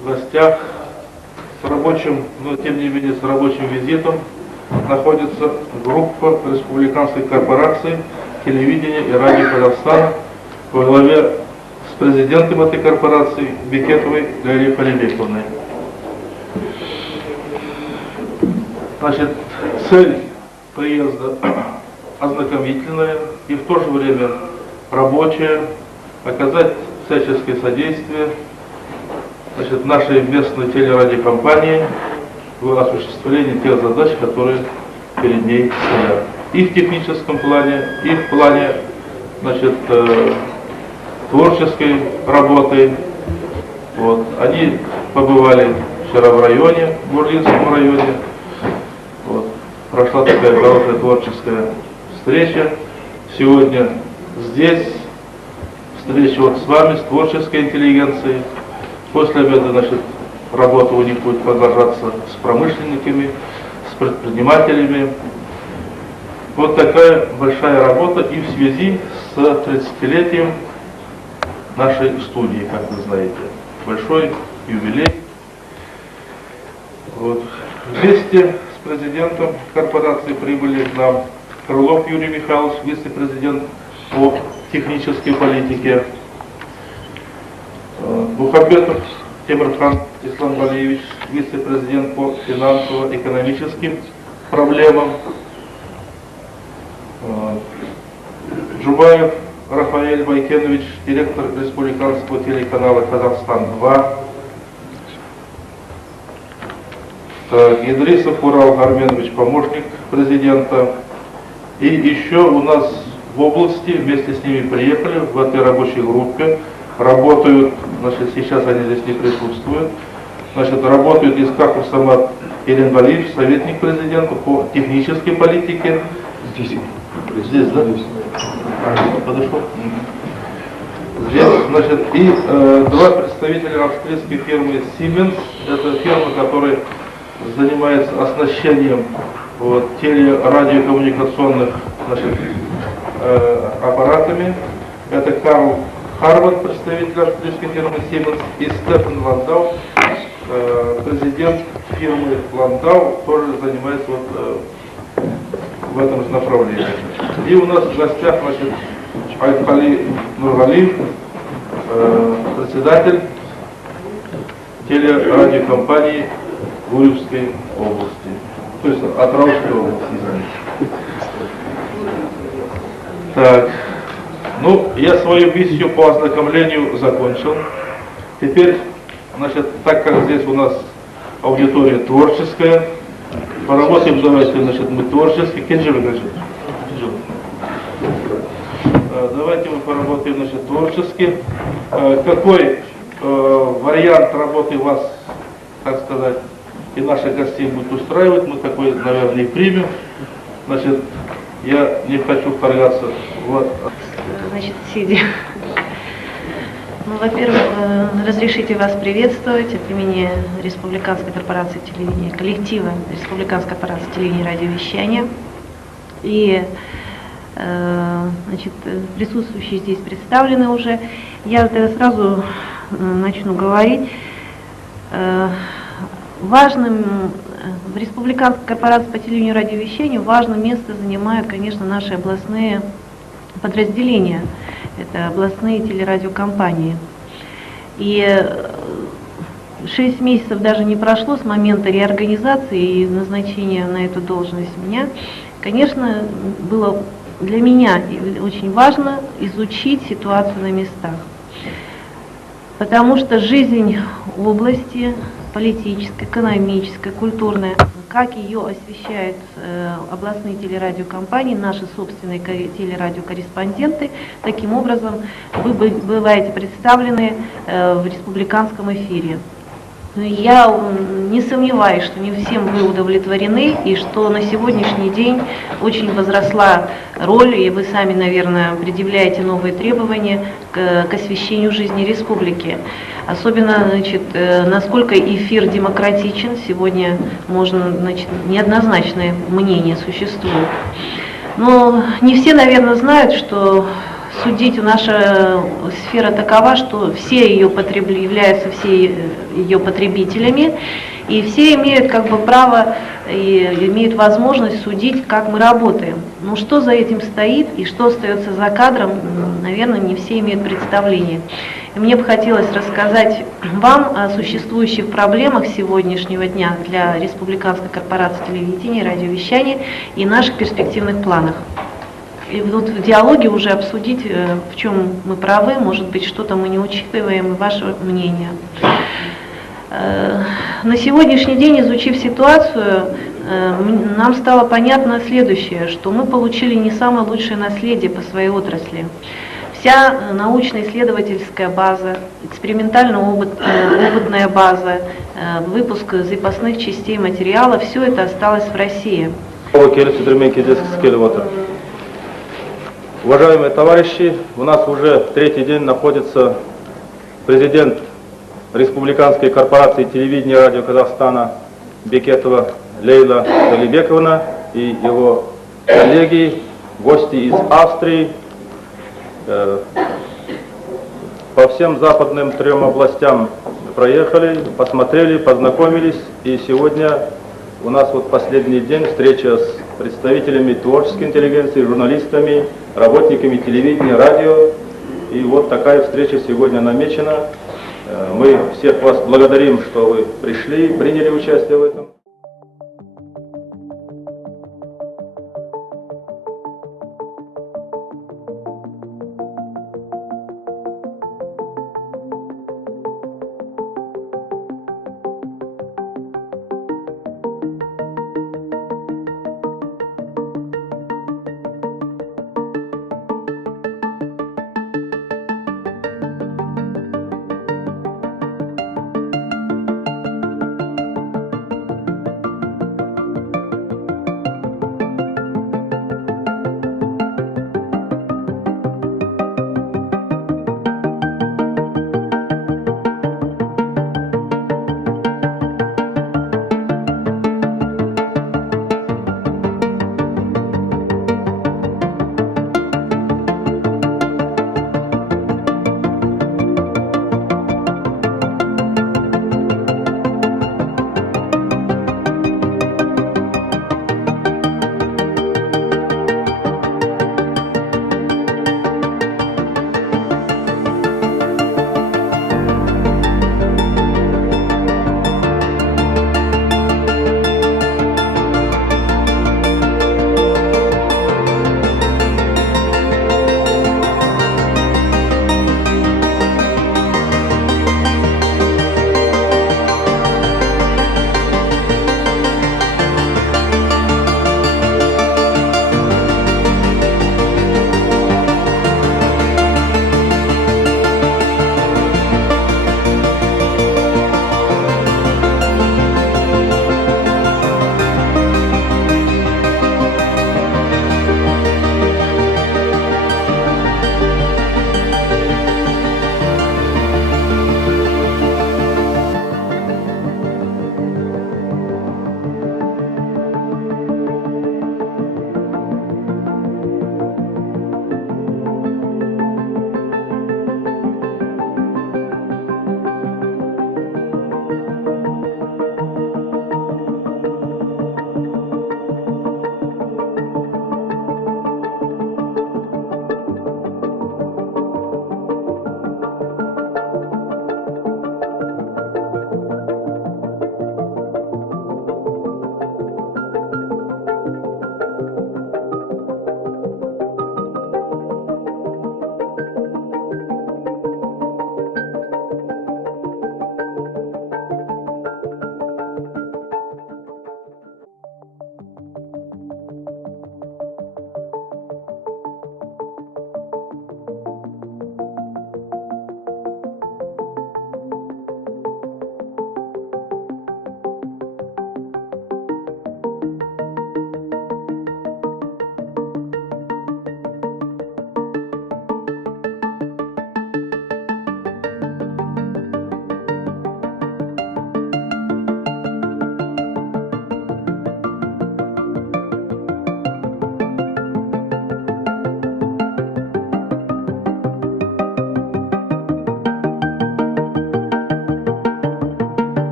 в гостях с рабочим, но тем не менее с рабочим визитом находится группа республиканской корпорации телевидения и радио Казахстана во главе с президентом этой корпорации Бекетовой Галией Халибековной. Значит, цель приезда ознакомительная и в то же время рабочая, оказать всяческое содействие нашей местной телерадиокомпании в осуществлении тех задач, которые перед ней стоят. И в техническом плане, и в плане творческой работы. Вот. Они побывали вчера в районе, в Бурлинском районе. Вот. Прошла такая хорошая творческая встреча. Сегодня здесь встреча вот с вами, с творческой интеллигенцией. После обеда, работа у них будет продолжаться с промышленниками, с предпринимателями. Вот такая большая работа и в связи с 30-летием нашей студии, как вы знаете. Большой юбилей. Вот. Вместе с президентом корпорации прибыли к нам Крылов Юрий Михайлович, вице-президент по технической политике, Бухамбетов Темирхан Исламгалиевич, вице-президент по финансово-экономическим проблемам, Джубаев Рафаэль Байкенович, директор республиканского телеканала «Казахстан-2», Идрисов Урал Арменович, помощник президента. И еще у нас в области, вместе с ними приехали в этой рабочей группе, работают, сейчас они здесь не присутствуют, работают Искаков Самат Иринвалиевич, советник президента по технической политике. Здесь, да? Подошел. Здесь, и два представителя австрийской фирмы Siemens, это фирма, которая занимается оснащением телерадиокоммуникационных аппаратами. Это Карл Харвард, представитель австрийской фирмы Siemens, и Стефан Ландау, президент фирмы Ландау, тоже занимается в этом же направлении. И у нас в гостях Айхали Нургалиев, председатель телерадиокомпании Гурьевской области, то есть Атырауская область, извините. Так, я свою миссию по ознакомлению закончил. Теперь, так как здесь у нас аудитория творческая, поработаем давайте, мы творчески. Давайте мы поработаем, творчески. Какой вариант работы вас, так сказать, и наших гостей будет устраивать, мы такой, наверное, и примем. Я не хочу вторгаться в... Сидя. Во-первых, разрешите вас приветствовать от имени Республиканской корпорации телевидения, коллектива Республиканской корпорации телевидения и радиовещания. И присутствующие здесь представлены уже. Я сразу начну говорить. Важным в Республиканской корпорации по телевидению и радиовещанию важное место занимают, конечно, наши областные подразделения. Это областные телерадиокомпании. И 6 месяцев даже не прошло с момента реорганизации и назначения на эту должность меня. Конечно, было для меня очень важно изучить ситуацию на местах. Потому что жизнь в области политической, экономической, культурной, как ее освещают областные телерадиокомпании, наши собственные телерадиокорреспонденты, таким образом вы бываете представлены в республиканском эфире. Я не сомневаюсь, что не всем вы удовлетворены, и что на сегодняшний день очень возросла роль, и вы сами, наверное, предъявляете новые требования к освещению жизни республики. Особенно, насколько эфир демократичен, сегодня можно, неоднозначное мнение существует. Но не все, наверное, знают, что судить, наша сфера такова, что все ее являются все ее потребителями, и все имеют как бы право и имеют возможность судить, как мы работаем. Но что за этим стоит и что остается за кадром, наверное, не все имеют представление. И мне бы хотелось рассказать вам о существующих проблемах сегодняшнего дня для Республиканской корпорации телевидения и радиовещания и наших перспективных планах. И вот в диалоге уже обсудить, в чем мы правы, может быть, что-то мы не учитываем, и ваше мнение. На сегодняшний день, изучив ситуацию, нам стало понятно следующее, что мы получили не самое лучшее наследие по своей отрасли. Вся научно-исследовательская база, экспериментально-опытная база, выпуск запасных частей материала, все это осталось в России. Уважаемые товарищи, у нас уже третий день находится президент Республиканской корпорации телевидения и радио Казахстана Бекетова Лейла Талибековна и его коллеги, гости из Австрии. По всем западным 3 областям проехали, посмотрели, познакомились, и сегодня у нас вот последний день встреча с представителями творческой интеллигенции, журналистами, работниками телевидения, радио. И вот такая встреча сегодня намечена. Мы всех вас благодарим, что вы пришли, приняли участие в этом.